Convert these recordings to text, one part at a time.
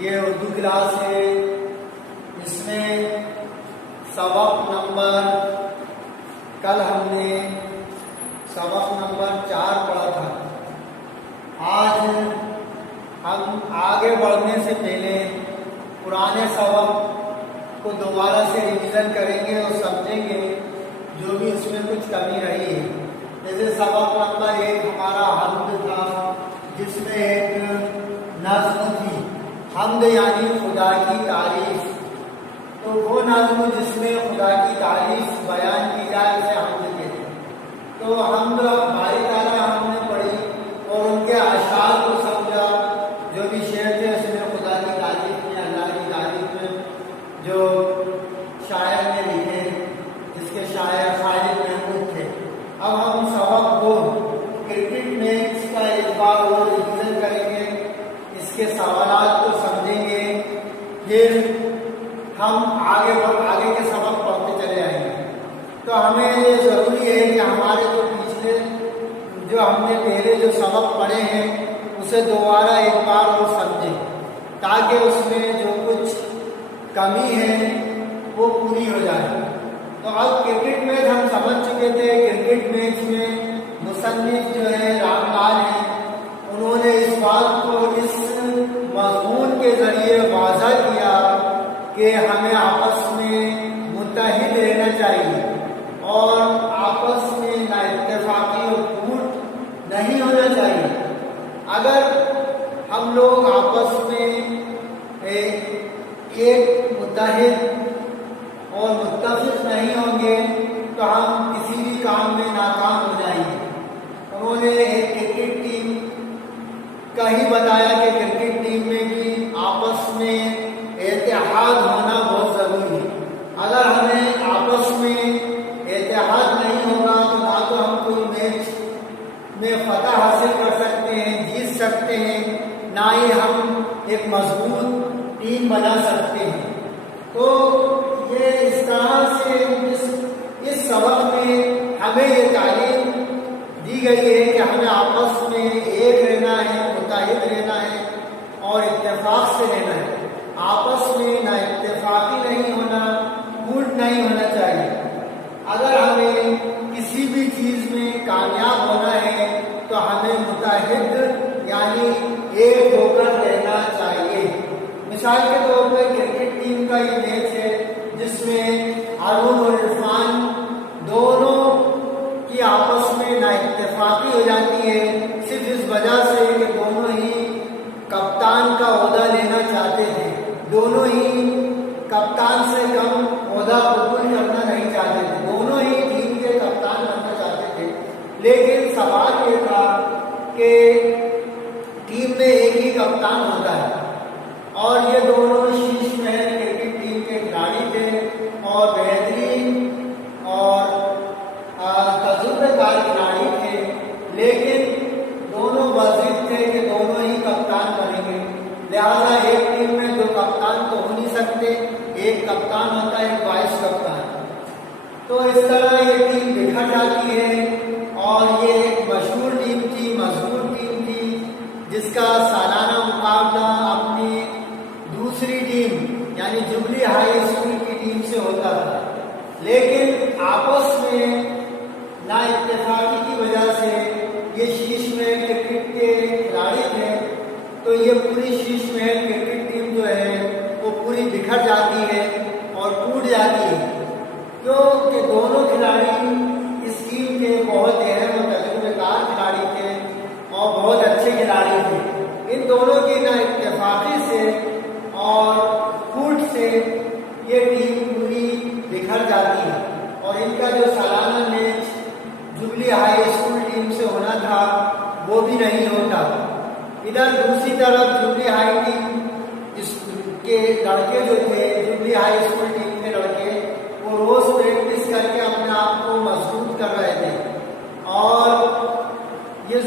ये उर्दू क्लास है। इसमें सबक नंबर कल हमने सबक नंबर 4 पढ़ा था। आज हम आगे बढ़ने से पहले पुराने सबक को दोबारा से रिवीजन करेंगे और समझेंगे जो भी उसमें कुछ कमी रही है। जैसे सबक नंबर 1 हमारा हम्द था, जिसमें एक नज़्म थी, हम्द यानी खुदा की तारीफ। तो वो नज़्म जिसमें खुदा की तारीफ बयान की जाए उसे हम्द कहते हैं। तो हम्द बारी ताला हमने पढ़ी और उनके अशार को समझा। जो भी शेर थे उसमें खुदा की तारीफ में, अल्लाह की तारीफ में, जो शायर ने लिखे, जिसके शायर खालिद महमूद थे। अब हम सबक 2 क्रिकेट मैच का एक बार और रिवीजन करेंगे, इसके सवालात को समझेंगे, फिर हम आगे के सबक पढ़ते चले आएंगे। तो हमें ये ज़रूरी है कि हमारे जो पिछले जो हमने पहले जो सबक पढ़े हैं उसे दोबारा एक बार और समझें, ताकि उसमें जो कुछ कमी है वो पूरी हो जाए। तो अब क्रिकेट मैच हम समझ चुके थे। क्रिकेट मैच में मुसन्निफ जो है रामलाल हैं, उन्होंने इस बात को इस मज़मून के ज़रिए वाज़ा किया कि हमें आपस में मुत्तहिद रहना चाहिए और आपस में नाइत्तेफाकी और फूट नहीं होना चाहिए। अगर हम लोग आपस में एक मुत्तहिद और मुत्तफिक नहीं होंगे तो हम किसी भी काम में नाकाम हो जाएंगे। उन्होंने एक क्रिकेट टीम का ही बताया कि क्रिकेट टीम में भी आपस में इत्तेहाद होना बहुत ज़रूरी है। अगर हमें आपस में इत्तेहाद नहीं होगा तो ना तो हम कोई मैच में फतह हासिल कर सकते हैं, जीत सकते हैं, ना ही हम एक मजबूत टीम बना सकते हैं। तो ये इस तरह से इस सबक में हमें ये तालीम दी गई है कि हमें आपस में एक रहना है, मुत्तहिद रहना है और इत्तेफाक से रहना है। आपस में ना इत्तेफाकी नहीं होना, फूट नहीं होना चाहिए। अगर हमें किसी भी चीज़ में कामयाब होना है तो हमें मुत्तहिद यानी एक होकर रहना चाहिए। मिसाल के तौर पर क्रिकेट टीम का ये मैच है जिसमें अरुण और इरफान दोनों की आपस में नाइत्तेफाकी हो जाती है, सिर्फ इस वजह से कि दोनों ही कप्तान का ओहदा लेना चाहते थे। दोनों ही कप्तान से कम ओहदा कबूल करना नहीं चाहते थे। दोनों ही टीम के कप्तान बनना चाहते थे। लेकिन सवाल ये था कि टीम में एक ही कप्तान होता है और ये दोनों शीर्ष में क्रिकेट टीम के खिलाड़ी थे और बेहतरीन और तजुर्बेकार खिलाड़ी थे। लेकिन दोनों वजीर थे कि दोनों ही कप्तान बनेंगे। लिहाजा एक टीम में दो कप्तान तो हो नहीं सकते, एक कप्तान होता है, एक वाइस कप्तान। तो इस तरह ये टीम बिखर जाती है और ये एक मशहूर टीम थी, मशहूर टीम थी, जिसका सालाना मुकाबला अपनी दूसरी टीम यानी जुबली हाई स्कूल की टीम से होता था। लेकिन आपस में ना इत्तेफाकी की वजह से ये शीश महल क्रिकेट के खिलाड़ी थे, तो ये पूरी शीश महल क्रिकेट टीम जो है वो पूरी बिखर जाती है और टूट जाती है, क्योंकि दोनों खिलाड़ी इस टीम के बहुत अहम और तजुर्बेकार खिलाड़ी थे और बहुत अच्छे खिलाड़ी थे। इन दोनों की ना इत्तेफाकी से और फूट से ये टीम पूरी बिखर जाती है और इनका जो सालाना match jubilee high school team से होना था वो भी नहीं होता। इधर दूसरी तरफ जुबली हाई टीम के लड़के जो थे, जुबली हाई स्कूल टीम के लड़के, वो रोज प्रैक्टिस करके अपने आप को मजबूत कर रहे थे और ये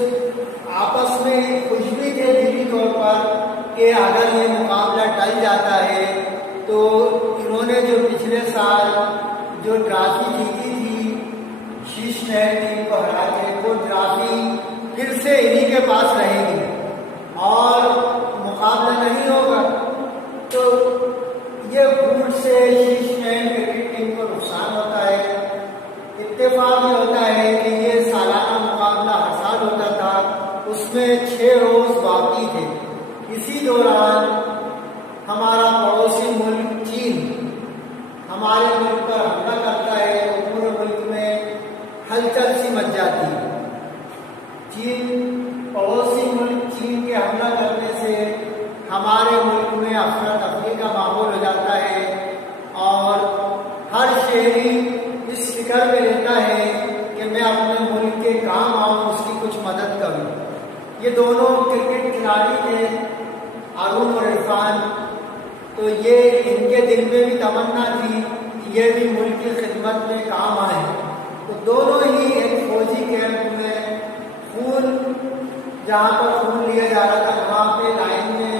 आपस में खुश भी थे दिली तौर पर कि अगर ये मुकाबला टल जाता है तो इन्होंने जो पिछले साल जो ट्रॉफी जीती थी शीश महल टीम को हरा के, वो ट्रॉफी फिर से इन्हीं के पास रहेगी और मुकाबला नहीं होगा। तो ये भूल से शीशमहल क्रिकेट टीम को नुकसान होता है। इत्तेफाक ये होता है कि ये सालाना मुकाबला हर साल होता था, उसमें 6 रोज बाकी थे। इसी दौरान हमारा पड़ोसी मुल्क चीन हमारे मुल्क पर हमला करता है तो पूरे मुल्क में हलचल सी मच जाती है। पड़ोसी मुल्क चीन के हमला करने से हमारे मुल्क में अफरा तफरी का माहौल हो जाता है और हर शहरी इस फिक्र में रहता है कि मैं अपने मुल्क के काम आऊँ, उसकी कुछ मदद करूँ। ये दोनों क्रिकेट खिलाड़ी थे, अरुण और इरफान। तो ये इनके दिल में भी तमन्ना थी कि ये भी मुल्क की खिदमत में काम आए। तो दोनों ही एक फौजी कैंप में खून, जहाँ पर खून लिया जा रहा था वहाँ पे लाइन में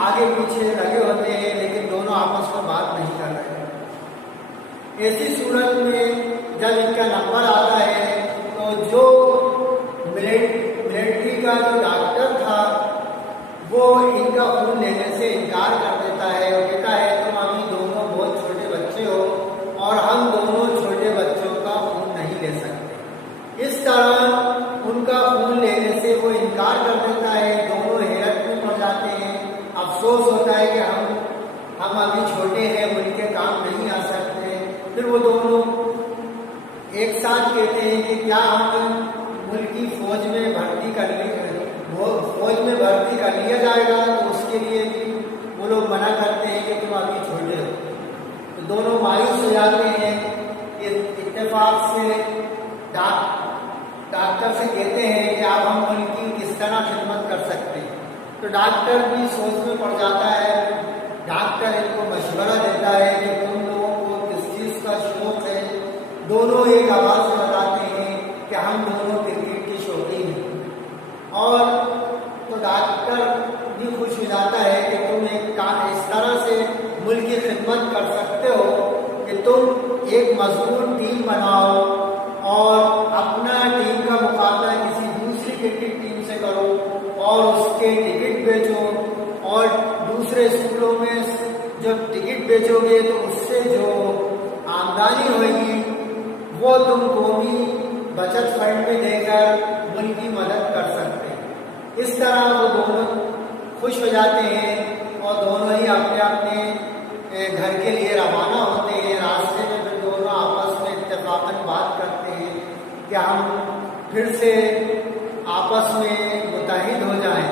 आगे पीछे लगे होते हैं, लेकिन दोनों आपस में बात नहीं कर रहे। ऐसी सूरत में जब इनका नंबर आता है तो जो मिलिट्री का जो डॉक्टर था वो इनका खून लेने से इनकार कर देता है और कहता है तुम अभी दोनों बहुत छोटे बच्चे हो और हम दोनों छोटे बच्चों का खून नहीं ले सकते। इस तरह उनका खून लेने से वो इनकार कर देता है। दोनों हैरत में पड़ जाते हैं, अफसोस होता है कि हम अभी छोटे हैं, उनके काम नहीं आ सकते। फिर वो दोनों एक साथ कहते हैं कि क्या हम मुल्क की फौज में भर्ती कर लिया जाएगा। तो उसके लिए भी वो लोग मना करते हैं कि तुम अभी छोटे हो। तो दोनों मायूस हो जाते हैं। इत्तेफाक से डॉक्टर से कहते हैं कि आप हम मुल्क की किस तरह खिदमत कर सकते हैं। तो डॉक्टर भी सोच में पड़ जाता है। डॉक्टर इनको मशवरा देता है कि तुम लोगों को किस चीज़ का शौक है। दोनों एक आवाज़ में बताते हैं कि हम दोनों क्रिकेट के शौकीन हैं। और तो डॉक्टर भी खुश हो जाता है कि तुम इस तरह से मुल्क की खिदमत कर सकते हो कि तुम एक मजबूत टीम बनाओ और अपना टीम का मुकाबला किसी दूसरी क्रिकेट टीम से करो और उसके टिकट बेचो और दूसरे स्कूलों में जब टिकट बेचोगे तो उससे जो आमदनी होगी वो तुम कौमी बचत फंड में देकर मुल्क की मदद कर सकते हैं। इस तरह वो दोनों खुश हो जाते हैं और दोनों ही अपने अपने घर के लिए रवाना होते हैं। रास्ते में फिर दोनों आपस में इत्तेफाकन बात करते हैं कि हम फिर से आपस में मुत्तहिद हो जाएं।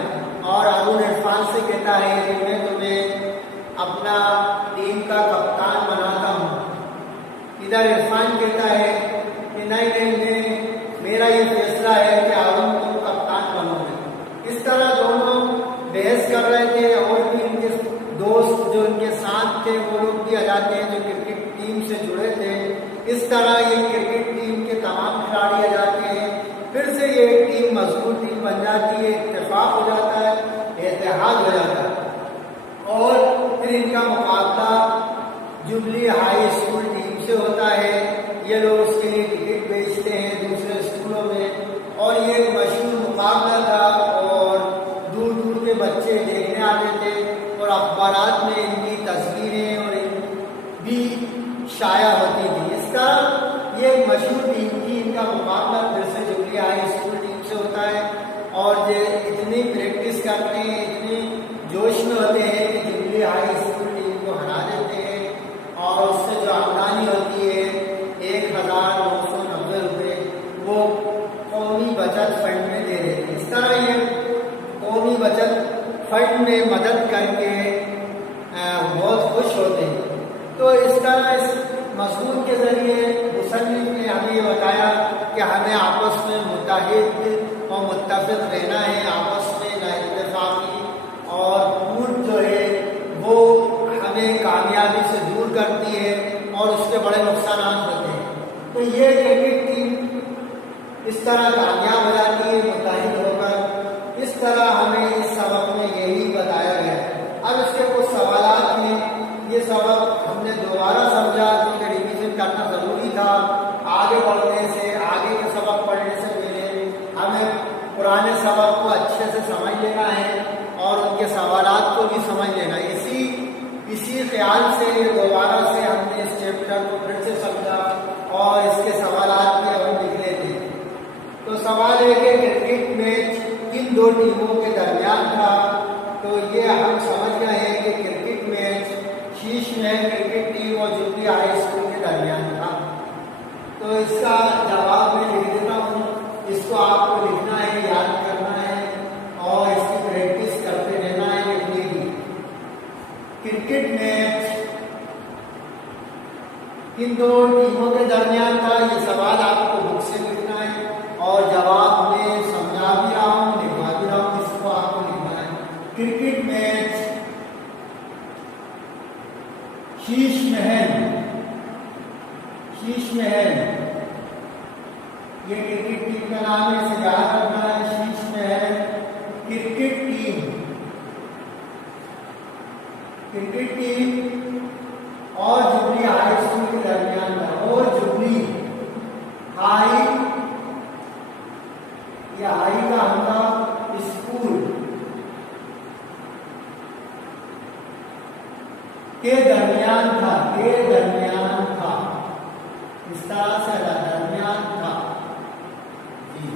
और अरुण इरफान से कहता है कि मैं तुम्हें अपना टीम का कप्तान बनाता हूँ। इधर इरफान कहता है कि नहीं, मेरा ये फैसला है कि अरुण तुम कप्तान बनोगे। इस तरह दोनों बहस कर रहे थे और भी इनके दोस्त जो इनके साथ थे वो लोग भी आ जाते हैं जो क्रिकेट टीम से जुड़े थे। इस तरह ये क्रिकेट टीम के तमाम खिलाड़ी आ जाते हैं। फिर से ये टीम मजबूत टीम बन जाती है, इत्तेफाक हो जाता है, इत्तेहाद हो जाता है। और फिर इनका मुकाबला जुबली हाई स्कूल टीम से होता है। ये लोग उसके लिए टिकट बेचते हैं दूसरे स्कूलों में और ये एक मशहूर मुकाबला था और दूर दूर के बच्चे देखने आते थे और अखबारात में इनकी तस्वीरें और भी शाया होती थी। इस तरह ये एक मशहूर टीम की इनका मुकाबला फिर से जुबली हाई स्कूल टीम से होता है और ये इतनी प्रैक्टिस करते हैं, इतनी जोश में होते हैं कि जुबली हाई स्कूल टीम को हरा देते हैं और उससे जो आमदनी होती है 1990 रुपये वो कौमी बचत फंड में दे देते हैं। इस तरह ये कौमी बचत फंड में मदद करके बहुत खुश होते हैं। तो इस तरह इस मज़मून के ज़रिए मुसन्निफ़ ने हमें ये बताया कि हमें आपस में मुत्तहिद और मुत्तफ़िक़ रहना है, आपस में नाइत्तेफ़ाक़ी और फूट जो है वो हमें कामयाबी से दूर करती है और उसके बड़े नुकसान होते हैं। तो ये क्रिकेट टीम इस तरह कामयाब हो जाती है मुत्तहिद होकर। इस तरह हमें इस सबक में यही बताया गया है। अब इसके कुछ सवालात हैं। ये सबक हमने दोबारा समझा क्योंकि रिवीजन करना ज़रूरी था। आगे बढ़ने से, आगे के सबक पढ़ने से पहले हमें पुराने सबक को अच्छे से समझ लेना है और उनके सवालात को भी समझ लेना है। इसी ख्याल से दोबारा से हमने इस चैप्टर को फिर से समझा और इसके सवालात भी हम लिख लेते हैं। तो सवाल है कि क्रिकेट मैच किन दो टीमों के दरमियान था। तो ये हम समझ गए हैं कि cricket match Sheesh Mahal cricket team और जुबली हाई स्कूल के दरमियान था। तो इसका जवाब मैं लिख देता हूँ, इसको आपको लिखना है, याद करना है और इसकी प्रैक्टिस करते रहना है। क्रिकेट मैच किन दो टीमों के दरमियान था, ये सवाल आपको बुक से लिखना है और जवाब में समझा भी रहा हूँ, लिखवा भी रहा हूँ, इसको आपको लिखना है। क्रिकेट मैच शीश महल ये क्रिकेट टीम का नाम है, इसे याद रखना है। शीश महल क्रिकेट टीम और जुबली हाई स्कूल के दरमियान था। और जुबली हाई, ये हाई का हमारा स्कूल के दरमियान था, इस तरह से दरमियान था जी।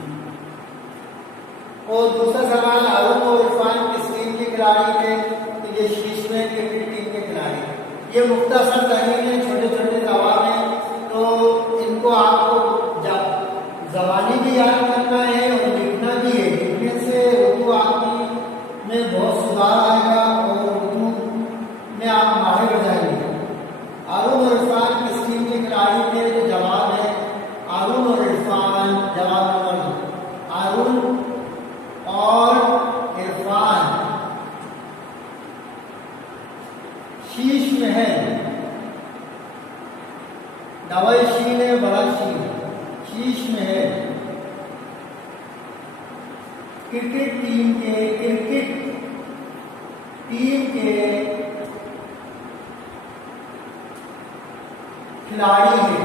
और दूसरा सवाल, अरुण और इरफान किस टीम के खिलाड़ी थे। तो ये शीश महल क्रिकेट टीम के खिलाड़ी। ये मुख्तसर तरीन है, छोटे छोटे जवाब हैं, तो इनको आपको ज़बानी भी याद करना है और लिखना भी है। लिखने से उर्दू आपकी में बहुत सुधार आएगा और उर्दू में आप माहिर हो जाएंगे। अरुण और इरफान किस टीम के खिलाड़ी थे। तो जवाब है अरुण और इरफान, जवाब नंबर 2। अरुण और इरफान शीश महल, डबल शील है, बड़ा शील, शीश महल क्रिकेट टीम के खिलाड़ी है।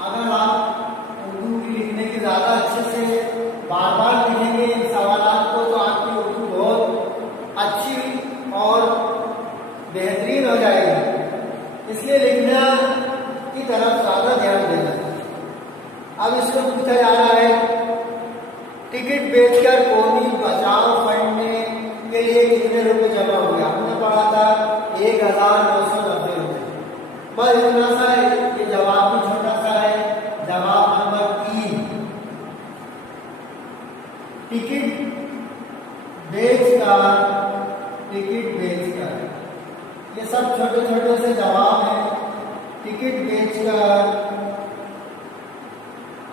अगर आप उर्दू की लिखने की ज्यादा अच्छे से बार बार लिखेंगे इन सवालात को, तो आपकी उर्दू बहुत अच्छी और बेहतरीन हो जाएगी। इसलिए लिखना की तरफ ज्यादा ध्यान देना। अब इसको पूछा जा रहा है, टिकट बेचकर कौमी बचाव फंड के लिए कितने रुपए जमा हुए। हमने पढ़ा था 1990 रुपए। बस इतना सा है, ये जवाब भी छोटा सा है। जवाब नंबर 3। टिकट बेचकर, ये सब छोटे छोटे से जवाब हैं। टिकट बेचकर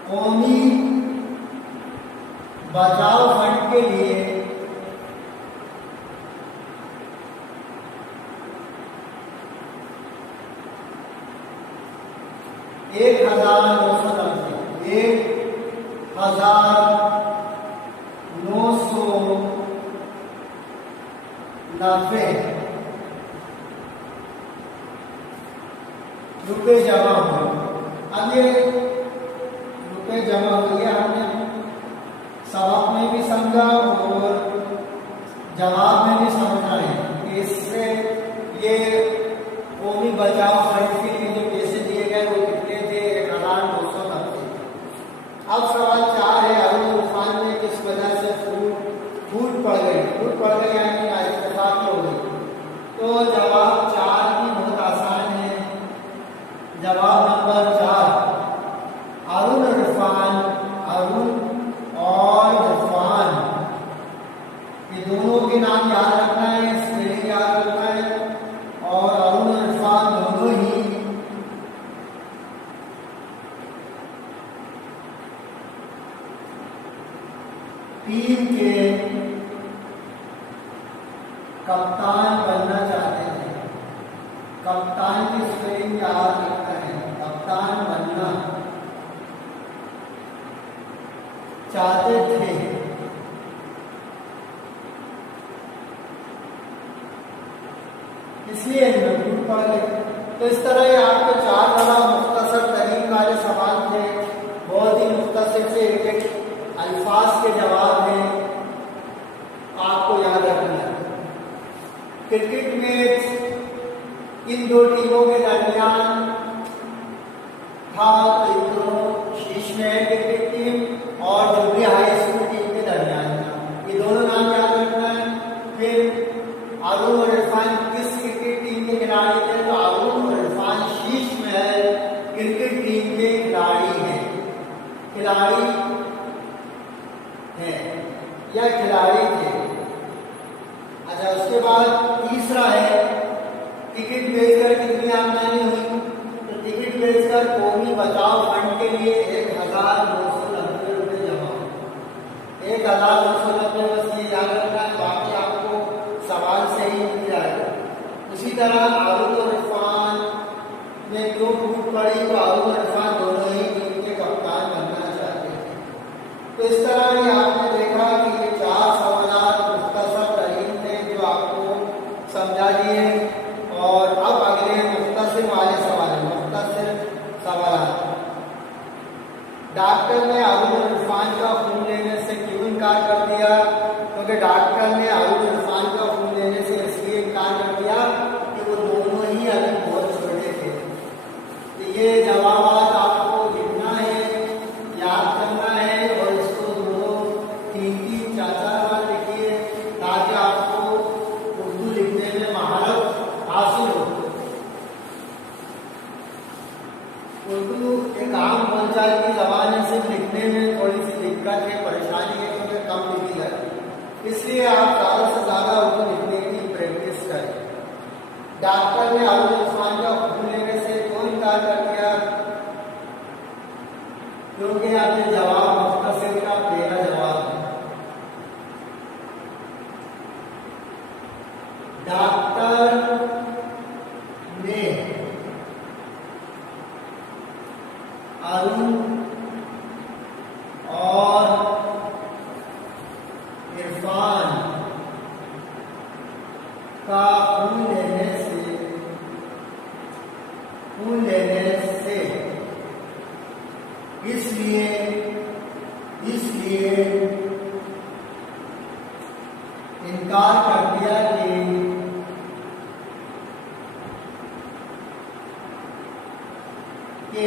कौमी बचाव फंड के लिए 1990 रुपए जमा हुए। अब ये रुपए जमा हुए हमने सबक में भी समझा और जवाब में भी समझना है कि इससे ये कौमी बचाव फंड के लिए जो पैसे दिए गए वो कितने थे। 1290। अब सवाल 4 है, अरुण इरफान ने किस वजह से फूट पड़ गई यानी इत्तेफाकी हो गई। तो जवाब 4 की बहुत आसान है। जवाब नंबर 4 अरुण और इरफान ये दोनों के नाम याद रखना है, स्पेलिंग याद रखना है। और अरुण और इरफान दोनों ही टीम के कप्तान बनना चाहते थे। कप्तान की स्पेलिंग याद रखना है, कप्तान बनना चाहते थे। इसलिए फूट पड़ गए। तो इस तरह आपके 4 बड़ा मुख्तसर तरीन वाले सवाल थे। बहुत ही मुख्तसर से एक अल्फाज के जवाब हैं, आपको याद रखना है। क्रिकेट मैच इन दो टीमों के दरमियान था, तो इन दोनों शीर्ष में है क्रिकेट टीम और जो भी हाई स्कूल टीम के दरमियान था। ये दोनों नाम याद रखना है। फिर अरुण और इरफान किस क्रिकेट टीम के खिलाड़ी थे? तो अरुण और इरफान शीर्ष महल क्रिकेट टीम के खिलाड़ी हैं, खिलाड़ी हैं या खिलाड़ी थे। अच्छा, उसके बाद तीसरा है टिकट बेचकर कितनी आमदनी हुई? तो टिकट बेचकर कौमी बचाव फंड के लिए 1,990 रुपये जमा, 1,990। बस ये याद रखना है, बाकी आपको सवाल से ही मिल जाएगा। उसी तरह अरुण और इरफान में क्यों टूट पड़ी? तो अरुण और इरफान दोनों ही टीम के कप्तान बनना चाहते थे। तो इस तरह ही आपने देखा कि ये 4 सवाल मुख्तसर तरीन थे जो आपको समझा दिए। और अब अगले मुख्तसर वाले सवाल, मुख्तसर सवाल। डॉक्टर ने अरुण और इरफान का खून लेने से क्यों इनकार कर दिया? क्योंकि डॉक्टर ने अरुण और इरफान का खून लेने से इसलिए इनकार कर दिया कि वो दोनों ही अभी बहुत छोटे थे। तो ये जवाब आपको लिखना है, याद करना है और इसको दोनों 3-3 4-4 बार लिखिए ताकि आपको उर्दू लिखने में महारत हासिल हो। उर्दू एक आम बोलचाल की ज़बान है, सिर्फ लिखने में थोड़ी सी दिक्कत है, परेशानी है, क्योंकि कम लिखी जाती है। इसलिए आप ज़्यादा से ज़्यादा उर्दू लिखने की प्रैक्टिस करें। डॉक्टर ने अरुण और इरफान का खून लेने से क्यों इनकार कर दिया? क्योंकि आपने जवाब मुख्तसर का पहला जवाब है। डॉक्टर ने अरुण और इरफान का खून लेने से इसलिए इनकार कर दिया कि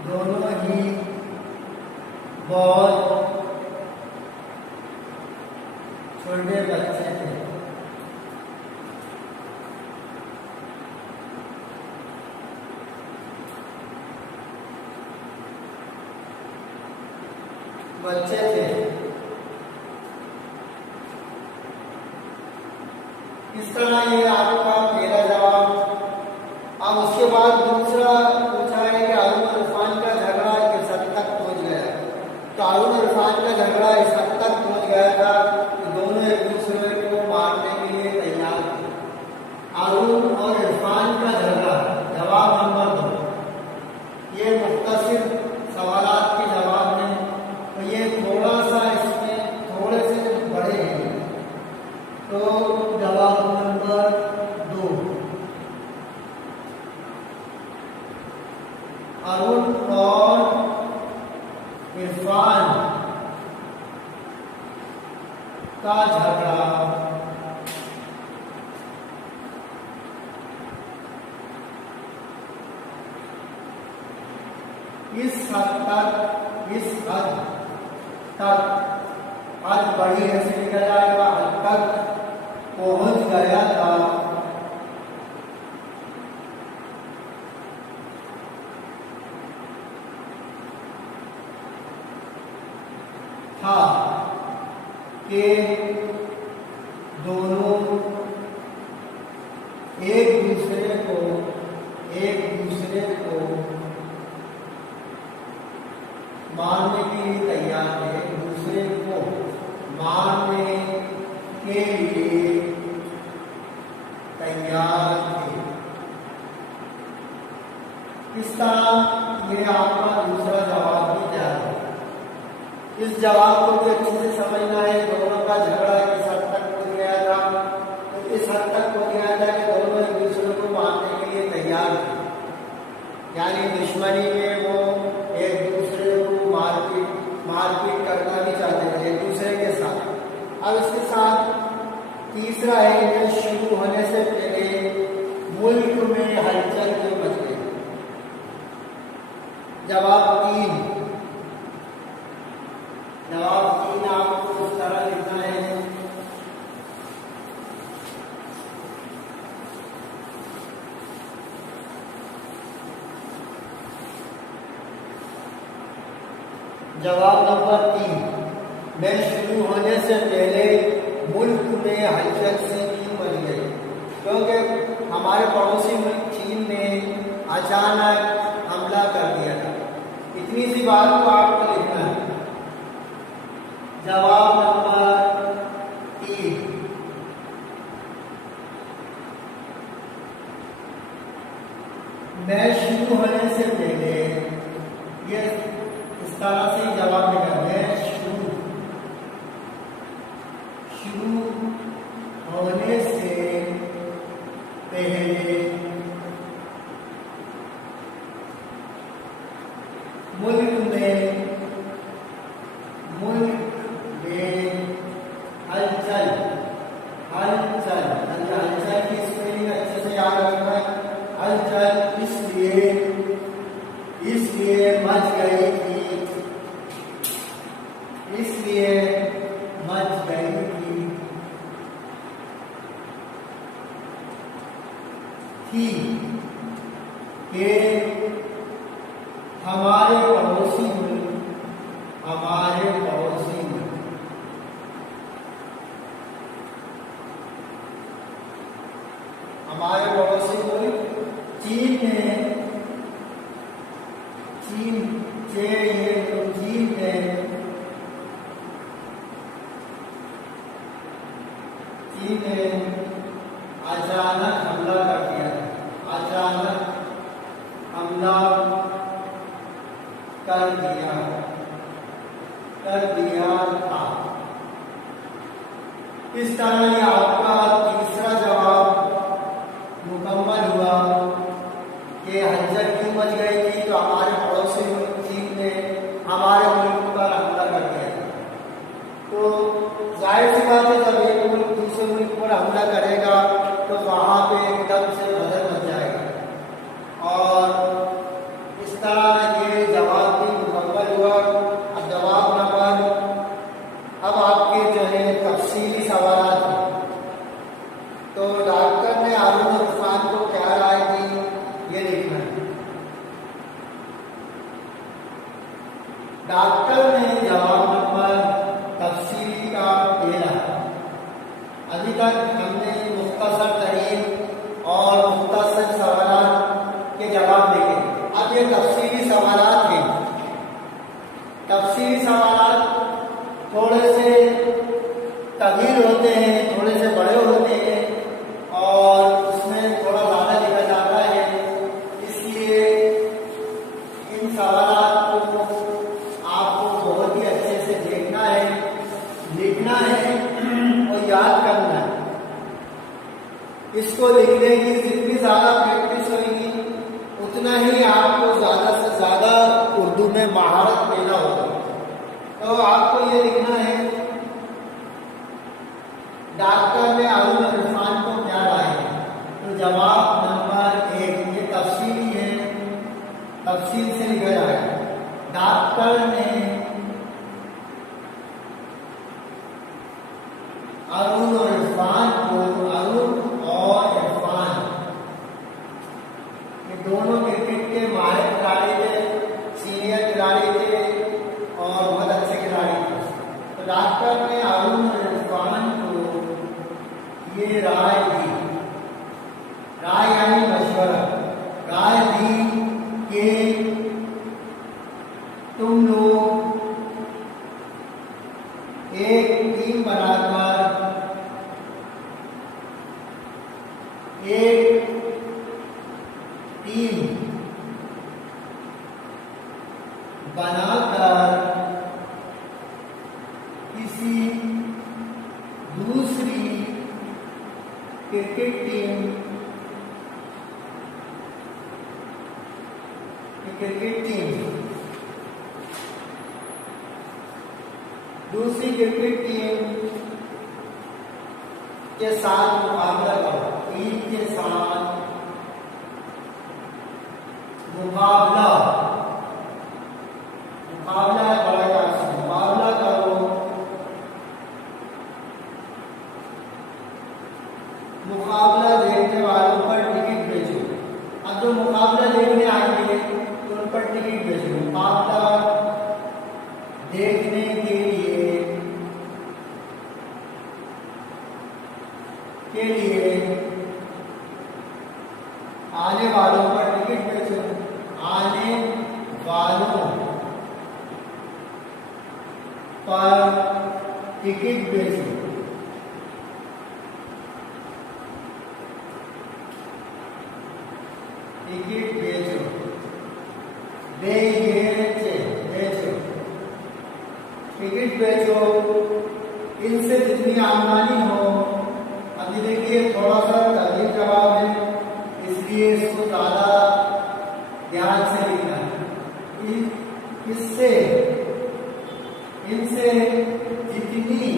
वो दोनों ही बहुत छोटे बच्चे थे। इस तरह ये आपका पहला जवाब। अब उसके बाद दूसरा पूछा है कि अरुण और इरफान का झगड़ा किस हद तक पहुंच गया? तो अरुण और इरफान का झगड़ा इस हद तक पहुंच गया था कि दोनों एक दूसरे को मारने के लिए तैयार थे। अरुण और इरफान का झगड़ा, जवाब नंबर 2। ये मुख्तसर सवालात के जवाब हैं, तो ये थोड़ा सा इसमें थोड़े से बड़े हैं। तो जवाब नंबर 2, अरुण और इरफान का झगड़ा इस हद तक आज बड़ी ऐसे लिखा जाएगा, हद तक पहुंच गया था कि दोनों एक दूसरे को मारने के लिए तैयार थे, एक दूसरे को मारने के लिए तैयार थे। इस तरह ये आपका दूसरा जवाब भी तैयार है। इस जवाब को भी अच्छे से समझना है। दोनों का झगड़ा किस हद तक पहुंच गया था? तो इस हद तक पहुंच गया था कि दोनों एक दूसरे को मारने के लिए तैयार थे। यानी दुश्मनी में वो एक दूसरे को मारपीट करना भी चाहते थे एक दूसरे के साथ। अब इसके साथ तीसरा है कि शुरू होने से पहले मुल्क में हलचल क्यों मच गई। जवाब 3 आपको इस तरह लिखना है। जवाब नंबर 3 में शुरू होने से पहले मुल्क में हलचल से क्यों मच गई, क्योंकि हमारे पड़ोसी मुल्क चीन ने अचानक हमला कर दिया था। इतनी सी बात को आपको लिखना है। जवाब नंबर 3 में शुरू होने से पहले, ये इस तरह से जवाब निकल है। शुरू होने से पहले मुल्क में हलचल की स्पेलिंग अच्छे से याद रखना है। हलचल इसलिए मच गई थी कि हमारे पड़ोसी मुल्क चीन ने अचानक हमला कर दिया था। इस तरह ये आपका तीसरा जवाब मुकम्मल हुआ कि हलचल क्यों मच गई थी। तो हमारे पड़ोसी मुल्क चीन ने हमारे मुल्क पर हमला कर दिया। तो जाहिर सी बात है, जब एक मुल्क दूसरे मुल्क पर हमला करेगा तो वहां पे एकदम से बदल मच जाएगा। और इस तरह ये जवाब भी मुकम्मल हुआ। अब जवाब नंबर, अब आपके जो है तफसीली सवाल हैं। तो डॉक्टर ने हारून और उस्मान को क्या राय दी, ये लिखना है। डॉक्टर ने जवाब नंबर तफसीली का दिया। अभी तक हमने मुख्तसर तरीन और मुख्तसर सवाल के जवाब देखे। अब ये तफसीली सवाल हैं। तफसीली सवाल थोड़े से तवील होते हैं, थोड़े से बड़े होते हैं और उसमें थोड़ा ज़्यादा लिखा जाता है। इसलिए इन सवाल को आपको बहुत ही अच्छे से देखना है, लिखना है और याद करना है। इसको लिखने की जितनी ज़्यादा प्रैक्टिस होगी उतना ही आपको ज़्यादा से ज़्यादा उर्दू में महारत पैदा होगा। तो आपको ये लिखना है, डॉक्टर ने हारून और उस्मान को क्या राय है। तो जवाब नंबर 1 ये तफसीली है, तफसील से लिखा जाएगा। डॉक्टर ने हारून और इरफान ये दोनों क्रिकेट के माहिर खिलाड़ी थे, सीनियर खिलाड़ी थे और बहुत अच्छे खिलाड़ी थे। तो डॉक्टर ने हारून और इरफान को ये राय दी, राय यानी मशवरा, राय दी कि तुम लोग एक टीम बनाकर किसी दूसरी क्रिकेट टीम क्रिकेट टीम, दूसरी क्रिकेट टीम के साथ मुकाबला करो, टीम के साथ मुकाबला, मुकाबला बड़ा से मुकाबला करो, मुकाबला देखने वालों पर टिकट भेजो। अब जो मुकाबला देखने आएंगे तो उन पर टिकट भेजो। मुकाबला देखने के लिए आने वालों पर टिकट भेजो, आने वालों पर टिकट भेजो। टिकट भेजो, भेजो, टिकट भेजो। इनसे जितनी आमदनी हो, अभी देखिए थोड़ा सा तभी जवाब है, इसलिए इसको ज्यादा ध्यान से लिखना है। इससे इनसे जितनी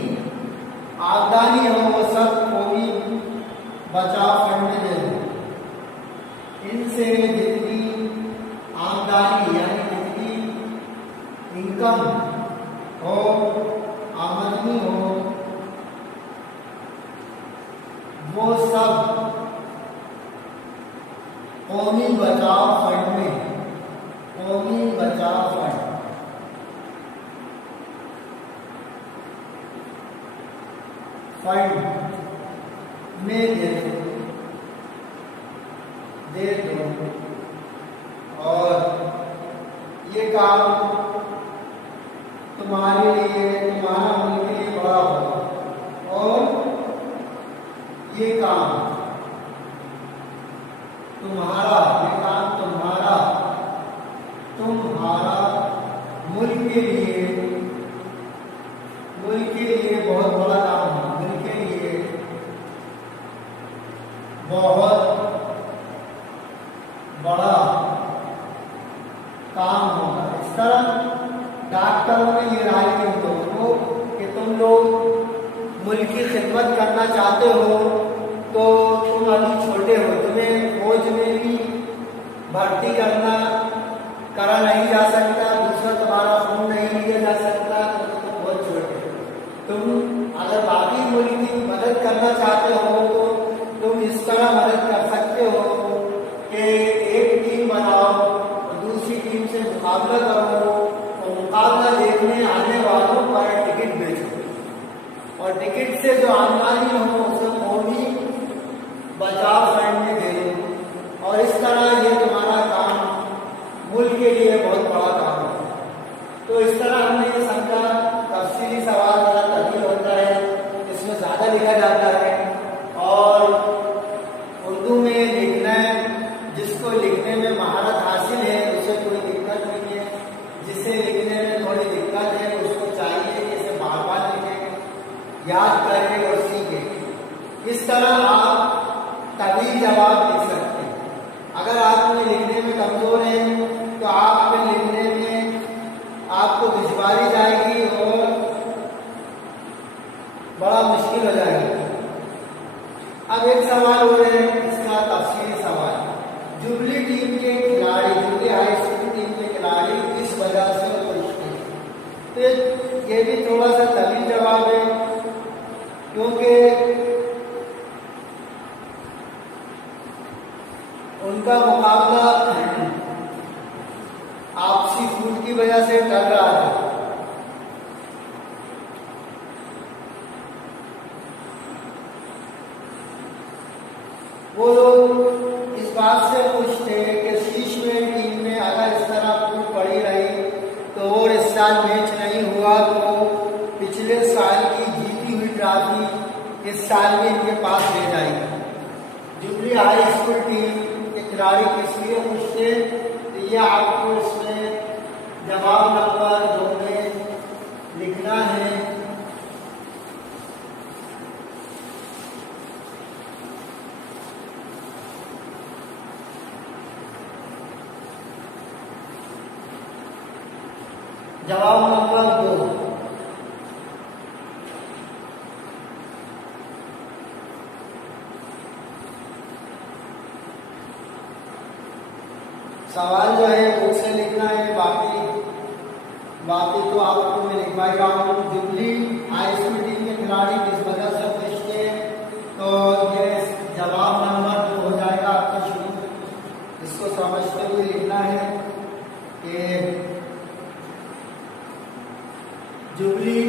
आमदनी हो वो सब कोई बचाव फंड में दे दो। इनसे जितनी आमदनी यानी जितनी इनकम हो, आमदनी हो, वो सब कौमी बचाव फंड में, कौमी बचाव फंड में दे दो। और ये काम तुम्हारे लिए, तुम्हारा मुल्क के लिए बड़ा होगा। और ये काम तुम्हारा, ये काम तुम्हारा मुल्क के लिए बहुत बड़ा काम है। मुल्क के लिए बहुत बड़ा काम होगा। इस तरह डॉक्टरों ने ये राय दी तुमको कि तुम लोग मुल्क की खिदमत करना चाहते हो, तो तुम अभी छोटे हो, तुम्हें फौज में भी भर्ती करा नहीं जा सकता, दूसरा तुम्हारा खून नहीं लिया जा सकता, तो तुम बहुत छोटे हो। तुम अगर बाकी मुल्क की मदद करना चाहते हो तो तुम इस तरह मदद कर सकते हो कि एक टीम बनाओ और दूसरी टीम से मुकाबला करो, और मुकाबला देखने आने वालों पर टिकट बेचो, और टिकट से जो आमदनी हो उसे कौमी बचाव फंड में दे दो। और इस तरह ये तुम्हारा काम मुल्क के लिए बहुत बड़ा काम है। तो इस तरह हमने ये समझा। तफसीली सवाल थोड़ा तब्दील होता है, इसमें ज़्यादा लिखा जाता है, और उर्दू में लिखना है, जिसको लिखने में महारत हासिल है उसे कोई दिक्कत नहीं है, जिसे लिखने में थोड़ी दिक्कत है उसको चाहिए कि इसे बार बार लिखें, याद करें और सीखें। इस तरह आप तभी जवाब लिख सकते हैं। अगर आप में लिखने में कमजोर हैं तो आपके लिखने में आपको दुश्वारी जाएगी और बड़ा मुश्किल हो जाएगा। अब एक सवाल हो रहा है, इसका तफसीली सवाल। जुबली टीम के खिलाड़ी, जुबली हाई स्कूल टीम के खिलाड़ी किस वजह से खुश थे? तो ये भी थोड़ा सा तभी जवाब है, क्योंकि उनका मुकाबला आपसी फूट की वजह से टल रहा था। वो लोग इस बात से खुश थे कि शीश में टीम में अगर इस तरह फूट पड़ी रही तो और इस साल मैच नहीं हुआ तो पिछले साल की जीती हुई ट्रॉफी इस साल में इनके पास ले जाएगी। जुबली हाई स्कूल टीम खिलाड़ी किस लिए खुश थे, तो ये आपको इसमें जवाब नंबर 2 में लिखना है। जवाब नंबर 2। सवाल जो है बुक से लिखना है, बाकी तो आपको मैं लिखवा ही रहा हूँ। जुबली आईएसपी टीम के खिलाड़ी किस वजह से खुश थे, तो ये जवाब नंबर 2 हो जाएगा आपका शुरू। इसको समझते हुए लिखना है कि जुबली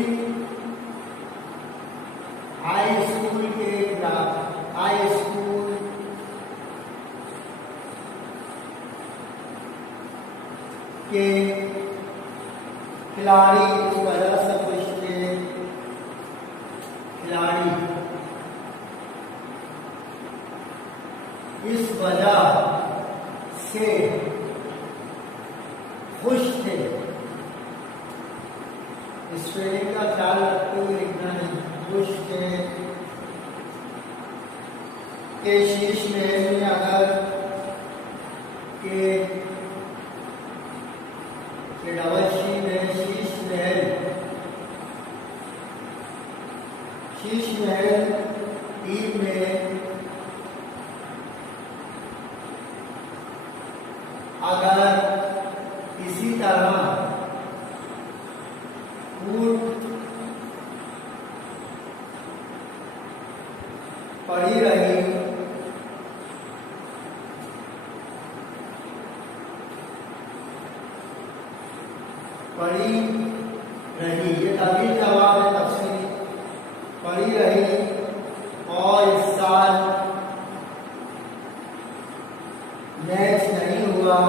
हाई स्कूल के खिलाड़ी इस वजह से खुश थे, खिलाड़ी इस वजह से खुश थे। स्पेलिंग का ख्याल रखते हुए लिखना है, खुश थे। के शीर्ष महल में अगर के डबल शी में शीर्ष महल टीम में अगर इसी तरह पड़ी रही ये तभी जवाब है तफसीली। पड़ी रही और इस साल मैच नहीं हुआ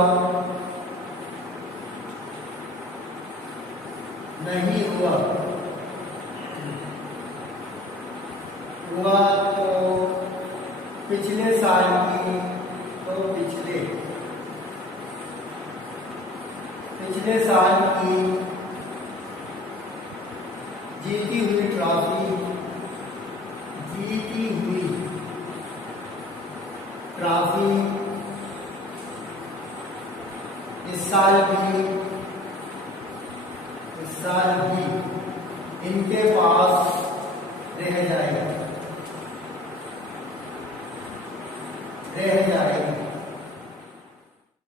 तो पिछले साल की, तो पिछले साल की जीती हुई ट्रॉफी इस साल भी इनके पास रह जाएगी।